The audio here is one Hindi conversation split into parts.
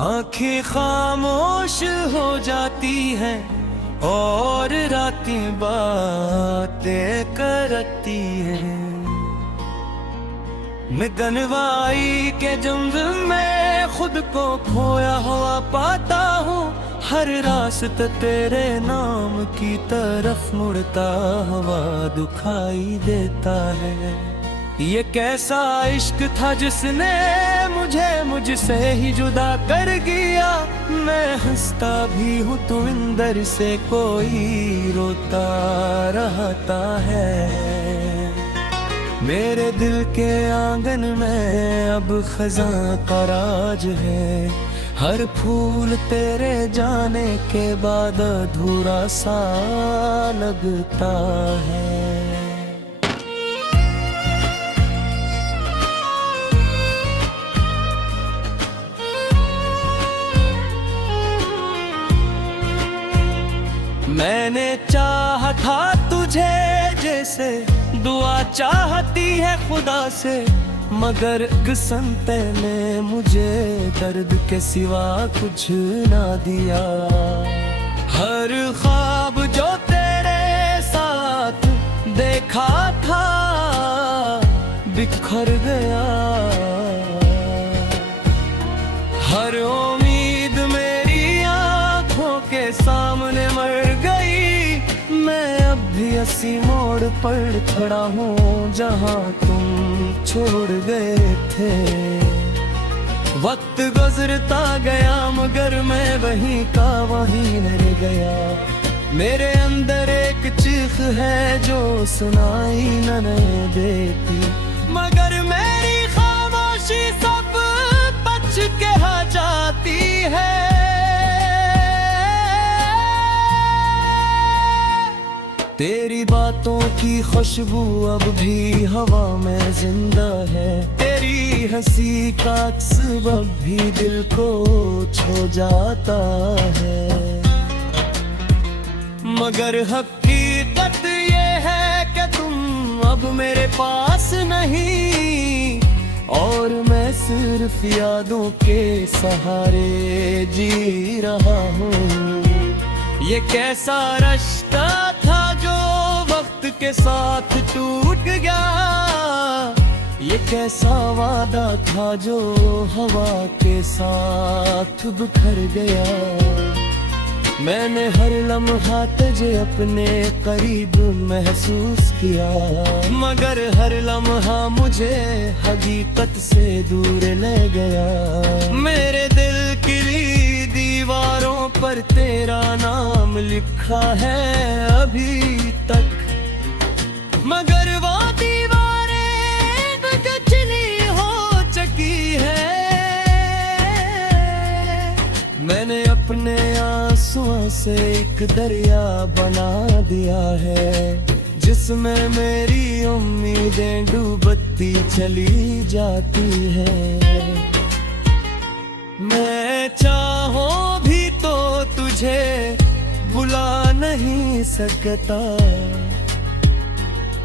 आंखें खामोश हो जाती हैं और रातें बातें करती हैं। मैं गनवाई के जुम्न में खुद को खोया हुआ पाता हूँ। हर रास्ता तेरे नाम की तरफ मुड़ता हुआ दिखाई देता है। ये कैसा इश्क था जिसने मुझे मुझसे ही जुदा कर दिया। मैं हंसता भी हूँ तो अंदर से कोई रोता रहता है। मेरे दिल के आंगन में अब खज़ां का राज है। हर फूल तेरे जाने के बाद अधूरा सा लगता है। मैंने चाहा था तुझे जैसे दुआ चाहती है खुदा से, मगर किस्मत ने मुझे दर्द के सिवा कुछ ना दिया। हर ख्वाब जो तेरे साथ देखा था बिखर गया। हर उम्मीद मेरी आंखों के सामने मर गई। मैं अब भी उसी मोड़ पर खड़ा हूँ जहाँ तुम छोड़ गए थे। वक्त गुजरता गया मगर मैं वहीं का वहीं रह गया। मेरे अंदर एक चीख है जो सुनाई न देती, मगर मेरी खामोशी सब बच के आ जाती है। तेरी बातों की खुशबू अब भी हवा में जिंदा है। तेरी हंसी का अक्स अब भी दिल को छू जाता है। मगर हकीकत ये है कि तुम अब मेरे पास नहीं, और मैं सिर्फ यादों के सहारे जी रहा हूँ। ये कैसा रिश्ता था जो वक्त के साथ टूट गया। ये कैसा वादा था जो हवा के साथ बिखर गया। मैंने हर लम्हा तुझे अपने करीब महसूस किया, मगर हर लम्हा मुझे हकीकत से दूर ले गया। मेरे दिल की दीवारों पर तेरा नाम लिखा है अभी तक, मगर वो दीवारें गजनी हो चुकी है। मैंने अपने आंसुओं से एक दरिया बना दिया है, जिसमें मेरी उम्मीदें डूबती चली जाती है। मैं चाहूं भी तो तुझे भुला नहीं सकता,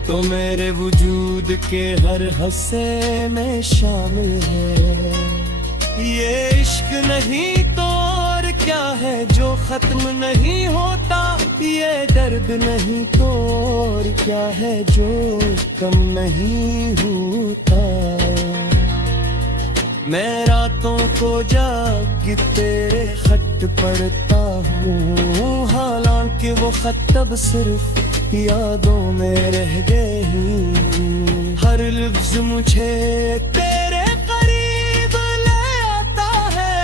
तो मेरे वजूद के हर हिस्से में शामिल है। ये इश्क नहीं तो और क्या है जो खत्म नहीं होता। ये दर्द नहीं तो और क्या है जो कम नहीं होता। मैं रातों को जाग तेरे खत पढ़ता हूँ, हालांकि वो खत अब सिर्फ यादों में रह गए हैं। हर लफ्ज मुझे तेरे करीब ले आता है,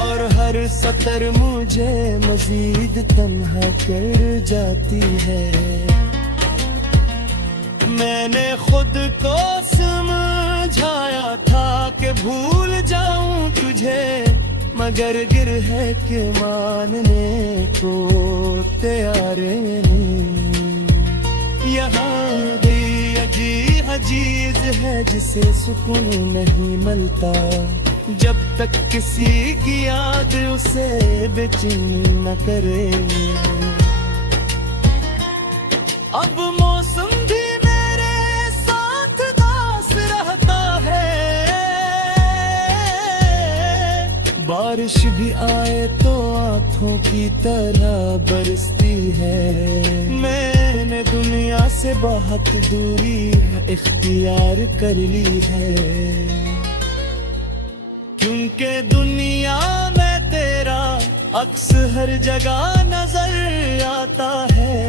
और हर सतर मुझे मजीद तन्हा कर जाती है। मैंने खुद को समझाया था कि भूल जाऊं तुझे, मगर गिर है कि मानने को तैयार नहीं। यहाँ भी अजीज है जिसे सुकून नहीं मिलता, जब तक किसी की याद उसे बेचैन न करे। अब मौसम भी मेरे साथ दास रहता है, बारिश भी आए तो आंखों की तरह बरसती है। मैंने दुनिया से बहुत दूरी इख्तियार कर ली है, क्योंकि दुनिया में तेरा अक्स हर जगह नजर आता है।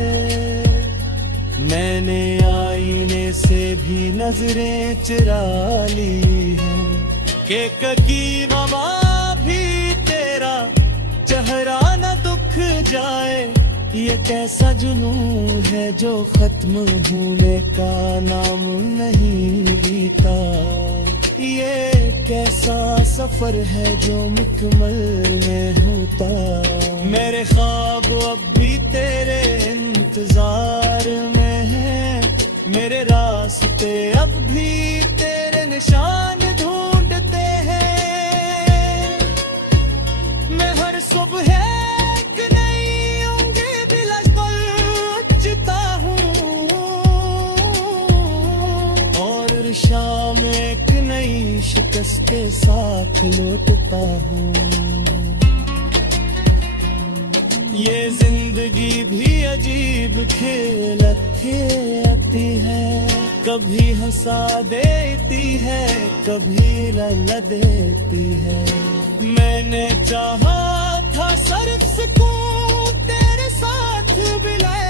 मैंने आईने से भी नजरें चुरा ली है कि की वबा भी तेरा चेहरा न दुख जाए। ये कैसा जुनून है जो खत्म होने का नाम नहीं लेता। ये कैसा सफर है जो मुकम्मल में होता। मेरे ख्वाब अब भी तेरे इंतजार में हैं, मेरे रास्ते अब भी तेरे निशान ढूंढते हैं। मैं हर सुबह एक नई उम्मीद लगता हूँ और शाम एक नई शिकस्त के साथ लौटता हूँ। ये जिंदगी भी अजीब खेल खेलती है, कभी हंसा देती है कभी रुला देती है। मैंने चाहा था सिर्फ सुकून तेरे साथ मिले,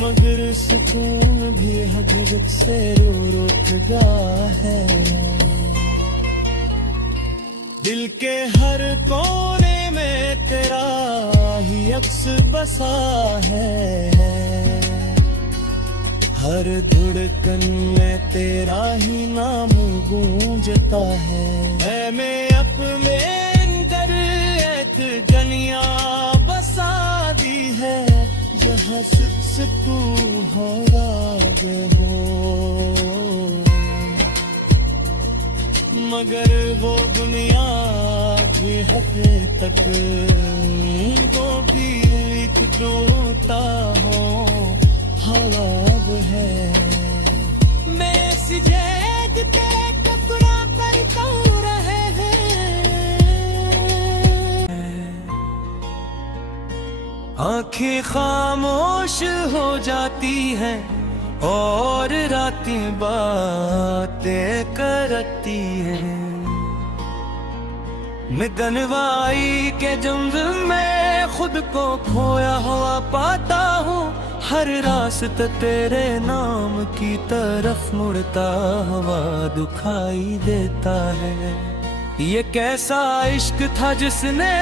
मगर सुकून भी हकीकत से रूठ गया है। दिल के हर कोने में तेरा ही अक्स बसा है, हर धड़कन में तेरा ही नाम गूंजता है। मैं अपने अंदर एक दुनिया बसा दी है, जहाँ सिर्फ तू हो राज हो। मगर वो दुनिया भी हकीकत वो भी एक रोता हो ख्वाब है। मैं सिजद पे टकरा करता रहे हैं, आंखें खामोश हो जाती हैं और रातें बातें करती हैं। मैं गनवाई के जुम्न में खुद को खोया हुआ पाता हूँ, हर रास्ता तेरे नाम की तरफ मुड़ता हुआ दुखाई देता है। ये कैसा इश्क था जिसने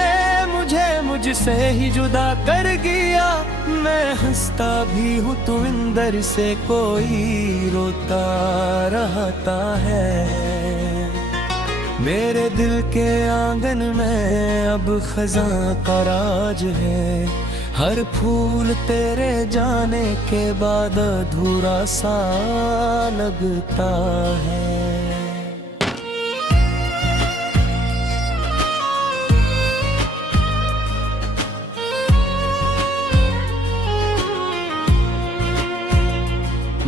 मुझे मुझसे ही जुदा कर दिया। मैं हंसता भी हूँ तो अंदर से कोई रोता रहता है। मेरे दिल के आंगन में अब खज़ां का राज है, हर फूल तेरे जाने के बाद अधूरा सा लगता है।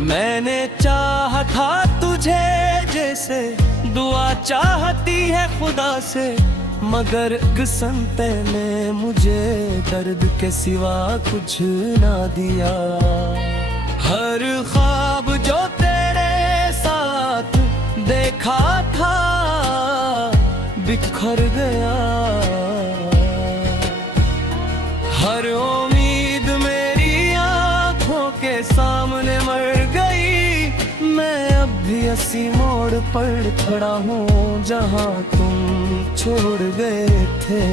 मैंने चाहा था तुझे जैसे दुआ चाहती है खुदा से, मगर किस्मत ने मुझे दर्द के सिवा कुछ ना दिया। हर ख्वाब जो तेरे साथ देखा था बिखर गया, हर उम्मीद मेरी आंखों के सामने मर गई। मैं अब भी उसी मोड़ पर खड़ा हूँ जहाँ तुम छोड़ गए थे।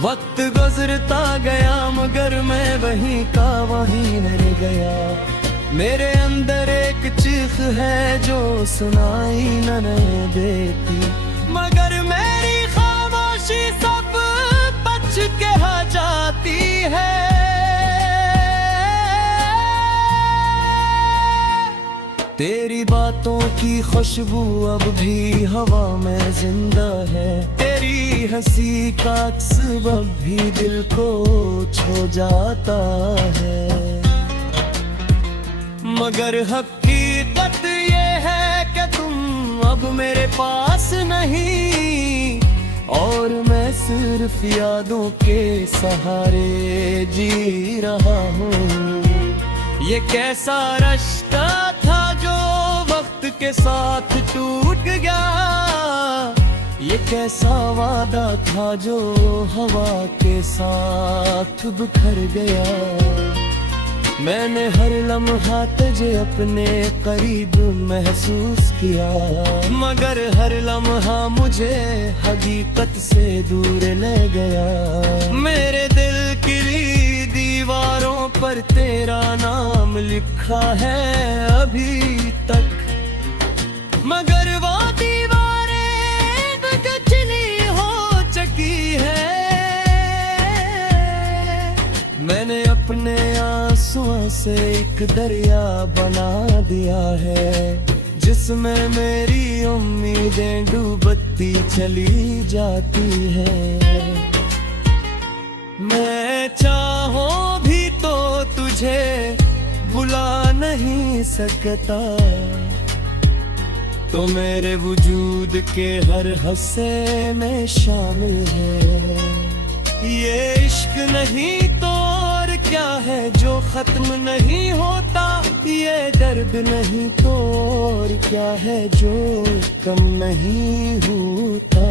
वक्त गुजरता गया मगर मैं वहीं का वहीं रह गया। मेरे अंदर एक चीख है जो सुनाई न देती, मगर मेरी खामोशी सब बच के आ जाती है। तेरी बातों की खुशबू अब भी हवा में जिंदा है, तेरी हंसी का अक्स अब भी दिल को छू जाता है। मगर हकीकत ये है कि तुम अब मेरे पास नहीं, और मैं सिर्फ यादों के सहारे जी रहा हूँ। ये कैसा रिश्ता था जो वक्त के साथ टूट गया, ये कैसा वादा था जो हवा के साथ बिखर गया। मैंने हर लम्हा तुझे अपने करीब महसूस किया, मगर हर लम्हा मुझे हकीकत से दूर ले गया। मेरे दिल की दीवारों पर तेरा नाम लिखा है अभी तक, मगर वो दीवारें गजनी हो चुकी है। मैंने अपने आंसुओं से एक दरिया बना दिया है, जिसमें मेरी उम्मीदें डूबती चली जाती है। मैं चाहूं भी तो तुझे भुला नहीं सकता, तो मेरे वजूद के हर हिस्से में शामिल है। ये इश्क नहीं तो और क्या है जो खत्म नहीं होता, ये दर्द नहीं तो और क्या है जो कम नहीं होता।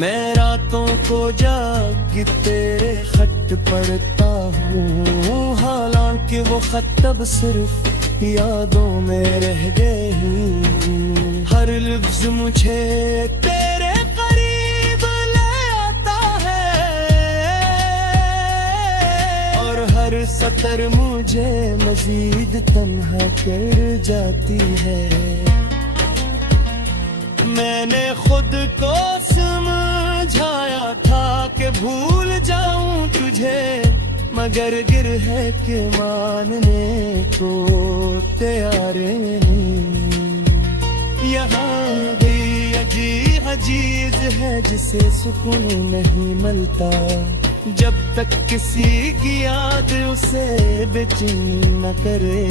मैं रातों को जाग तेरे खत पढ़ता हूँ, हालांकि वो खत अब सिर्फ यादों में रह गए हैं। हर लफ्ज मुझे तेरे करीब ले आता है, और हर सतर मुझे मजीद तन्हा कर जाती है। मैंने खुद को समझाया था कि भूल जाऊं तुझे, मगर गिर है कि मानने को तैयार नहीं। यहाँ भी अजीज है जिसे सुकून नहीं मिलता, जब तक किसी की याद उसे बेचैन न करे।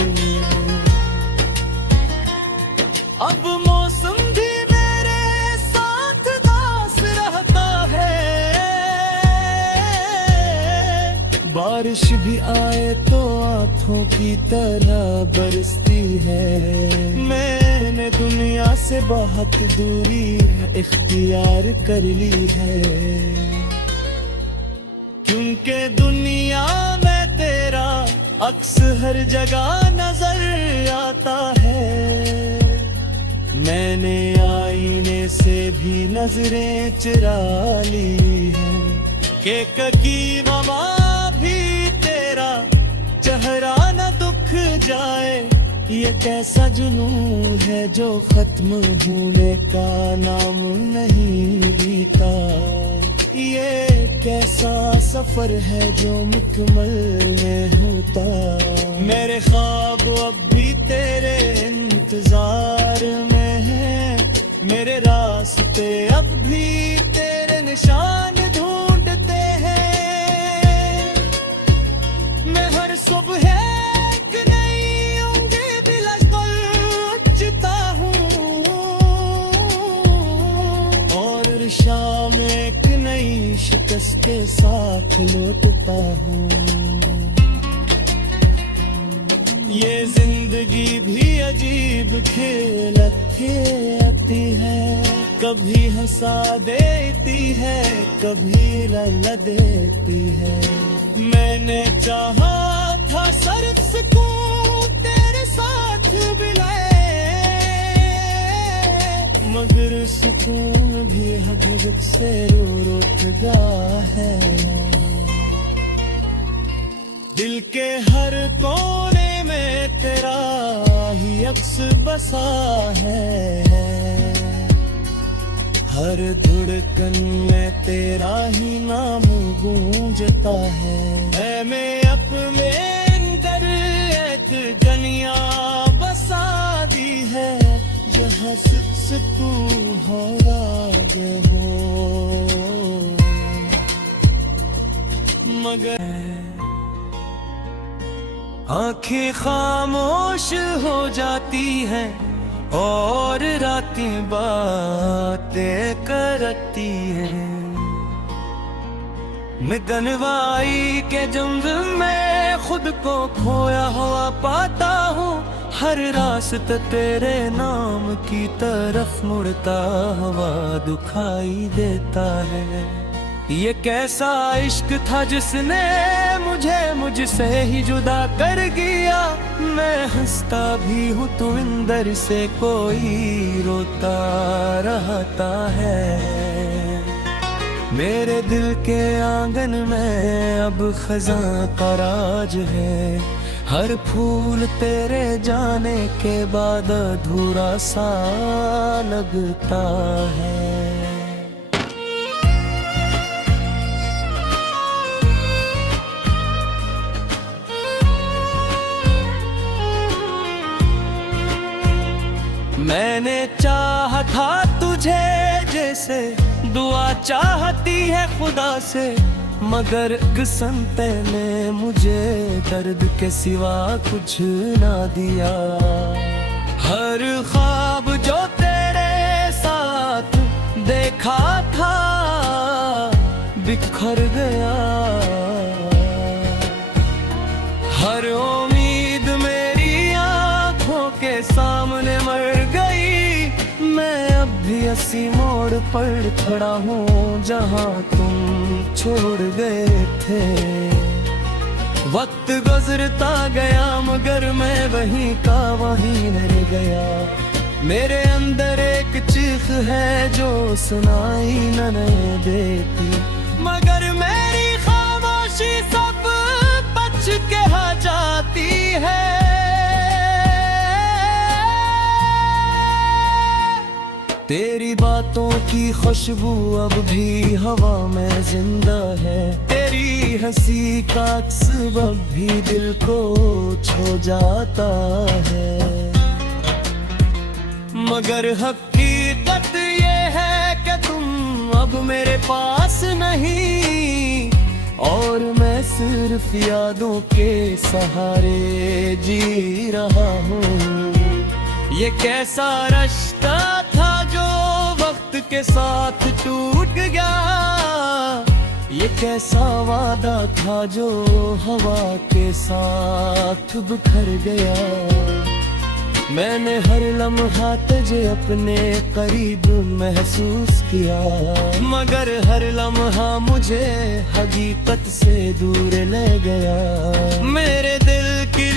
अब मौसम भी मेरे साथ दास रहता है, बारिश भी आए तो आंखों की तरह बरसती है। मैंने दुनिया से बहुत दूरी इख्तियार कर ली है, क्योंकि दुनिया में तेरा अक्स हर जगह नजर आता है। मैंने आईने से भी नजरें चुरा ली है, कि की मामा भी तेरा चेहरा न दुख जाए। ये कैसा जुनून है जो खत्म होने का नाम नहीं लेता, ये कैसा सफर है जो मुकम्मल में होता। मेरे ख्वाब अब भी तेरे इंतजार में है, मेरे रास्ते अब भी तेरे निशान ढूंढते हैं। मैं हर सुबह एक नई उम्मीद लगता हूँ, और शाम एक नई शिकस्त के साथ लौटता हूँ। ये जिंदगी भी अजीब खेल खेलती है, कभी हंसा देती है, कभी रुला देती है। मैंने चाहा था सिर्फ सुकून तेरे साथ मिले, मगर सुकून भी हकीकत से रोक गया है। दिल के हर कोने में तेरा ही अक्स बसा है, हर धड़कन में तेरा ही नाम गूंजता है। मैं अपने अंदर एक दुनिया बसा दी है, जहाँ सुकून हो राज हो, मगर आंखें खामोश हो जाती हैं और रातें बातें करती हैं। मैं गनवाई के जुम्न में खुद को खोया हुआ पाता हूँ, हर रास्ता तेरे नाम की तरफ मुड़ता हुआ दुखाई देता है। ये कैसा इश्क था जिसने मुझे मुझसे ही जुदा कर दिया। मैं हंसता भी हूँ तो अंदर से कोई रोता रहता है। मेरे दिल के आंगन में अब खज़ां का राज है। हर फूल तेरे जाने के बाद अधूरा सा लगता है। मैंने चाहा था तुझे जैसे दुआ चाहती है खुदा से, मगर किस्मत ने मुझे दर्द के सिवा कुछ ना दिया। हर ख्वाब जो तेरे साथ देखा था बिखर गया। हर उम्मीद मेरी आंखों के सामने मर गई। मैं अब भी उसी मोड़ पर खड़ा हूँ जहाँ तुम छोड़ गए थे। वक्त गुजरता गया मगर मैं वहीं का वहीं रह गया। मेरे अंदर एक चीख है जो सुनाई न देती, मगर मेरी खामोशी सब बच के आ जाती है। तेरी बातों की खुशबू अब भी हवा में जिंदा है। तेरी हंसी का अक्स अब भी दिल को छू जाता है। मगर हकीकत ये है कि तुम अब मेरे पास नहीं, और मैं सिर्फ यादों के सहारे जी रहा हूँ। ये कैसा रिश्ता था जो वक्त के साथ टूट गया। ये कैसा वादा था जो हवा के साथ बिखर गया। मैंने हर लम्हा तुझे अपने करीब महसूस किया, मगर हर लम्हा मुझे हकीकत से दूर ले गया। मेरे दिल की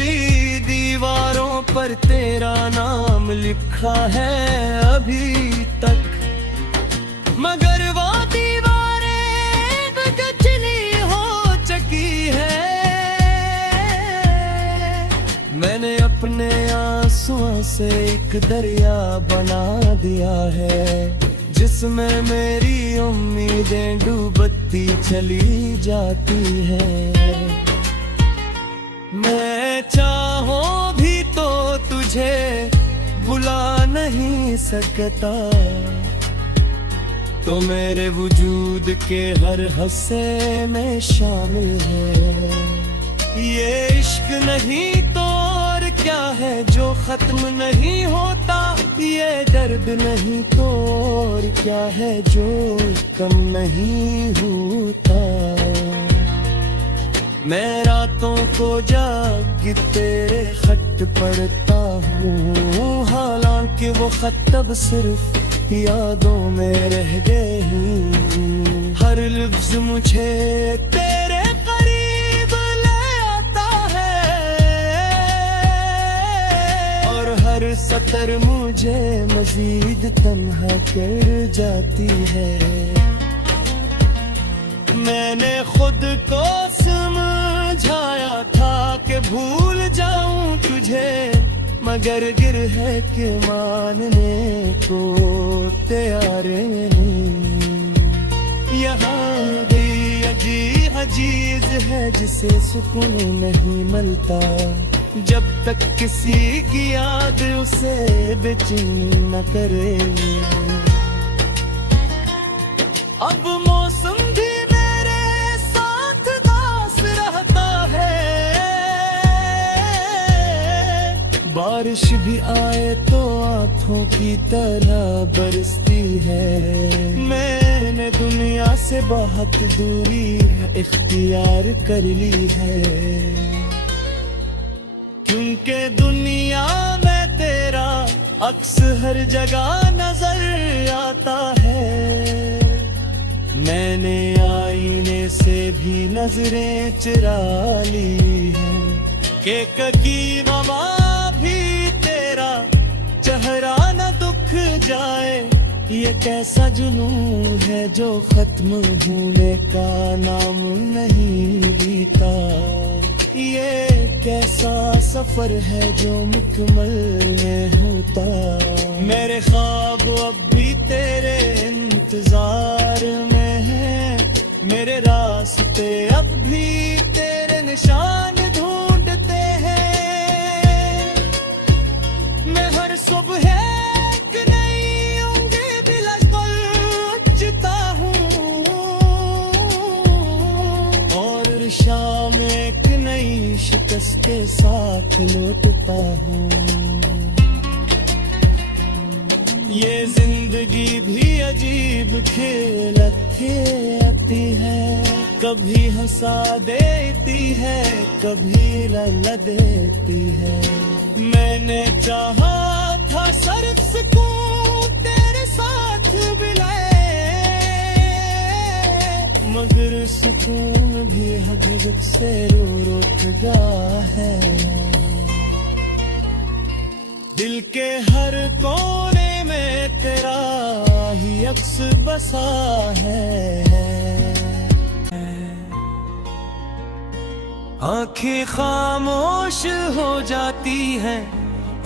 दीवारों पर तेरा नाम लिखा है अभी तक, मगर वो दीवारें गचली हो चुकी है। मैंने अपने आंसुओं से एक दरिया बना दिया है, जिसमें मेरी उम्मीदें डूबती चली जाती हैं। मैं चाहूं भी तो तुझे बुला नहीं सकता, तो मेरे वजूद के हर हिस्से में शामिल है। ये इश्क नहीं तो और क्या है जो खत्म नहीं होता। ये दर्द नहीं तो और क्या है जो कम नहीं होता। मैं रातों को जाग तेरे खत पढ़ता हूँ, हालांकि वो खत अब सिर्फ यादों में रह गए हैं। हर लफ्ज मुझे तेरे करीब ले आता है, और हर सतर मुझे मजीद तन्हा कर जाती है। मैंने खुद को समझाया था कि भूल जाऊं तुझे, मगर गिर है कि मानने को तैयार नहीं। यहाँ भी अजीज है जिसे सुकून नहीं मिलता, जब तक किसी की याद उसे बेचैनी न करे। अब मौसम भी मेरे साथ दास रहता है, बारिश भी आए तो आंखों की तरह बरसती है। मैंने दुनिया से बहुत दूरी इख्तियार कर ली है, क्योंकि दुनिया में तेरा अक्स हर जगह नजर आता है। मैंने आईने से भी नजरें चुरा ली है कि कभी वबा भी तेरा चेहरा न दुख जाए। ये कैसा जुनून है जो खत्म होने का नाम नहीं लेता। ये कैसा सफर है जो मुकम्मल में होता। मेरे ख्वाब अब भी तेरे इंतजार में हैं, मेरे रास्ते अब भी तेरे निशान ढूंढते हैं। मैं हर सुबह एक नई उंगली बिलखता हूँ और शाम एक नई शिकस्त के साथ लौटता हूँ। ये जिंदगी भी अजीब खेल खेलती है, कभी हंसा देती है कभी रुला देती है। मैंने चाहा था सिर्फ सुकून तेरे साथ मिले, मगर सुकून भी हकीकत से रो गया है। दिल के हर कोने में तेरा ही अक्स बसा है। आंखें खामोश हो जाती हैं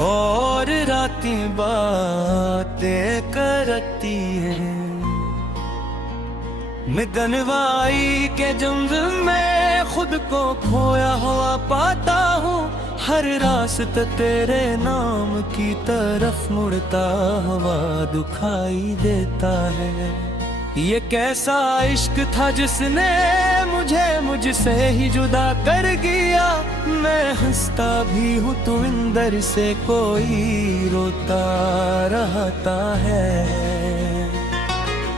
और रातें बातें करती हैं। मैं गनवाई के जुम्न में खुद को खोया हुआ पाता हूँ। हर रास्ता तेरे नाम की तरफ मुड़ता हुआ दुखाई देता है। ये कैसा इश्क था जिसने मुझे मुझसे ही जुदा कर दिया। मैं हंसता भी हूँ तो अंदर से कोई रोता रहता है।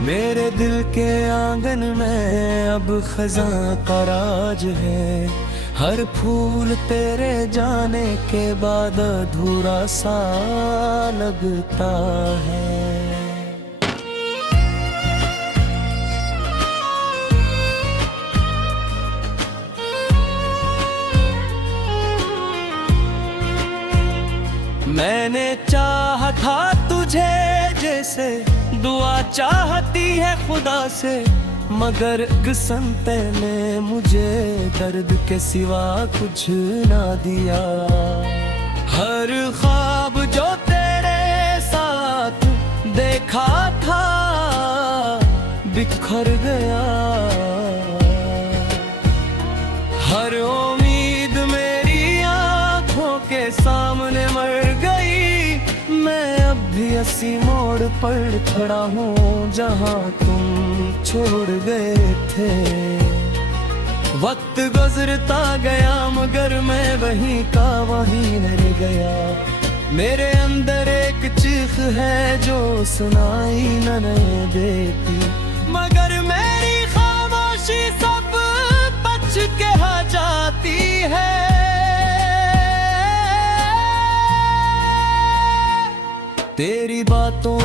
मेरे दिल के आंगन में अब खज़ां का राज है। हर फूल तेरे जाने के बाद अधूरा सा लगता है। मैंने चाहा था तुझे जैसे दुआ चाहती है खुदा से, मगर किस्मत ने मुझे दर्द के सिवा कुछ ना दिया। हर ख्वाब जो तेरे साथ देखा था बिखर गया। हर उम्मीद मेरी आंखों के सामने मर गई। मैं अब भी उसी मोड़ पर खड़ा हूँ जहाँ तुम छोड़ गए थे। वक्त गुजरता गया मगर मैं वहीं का वहीं रह गया। मेरे अंदर एक चीख है जो सुनाई न देती, मगर मेरी खामोशी सब बच के आ जाती है। तेरी बातों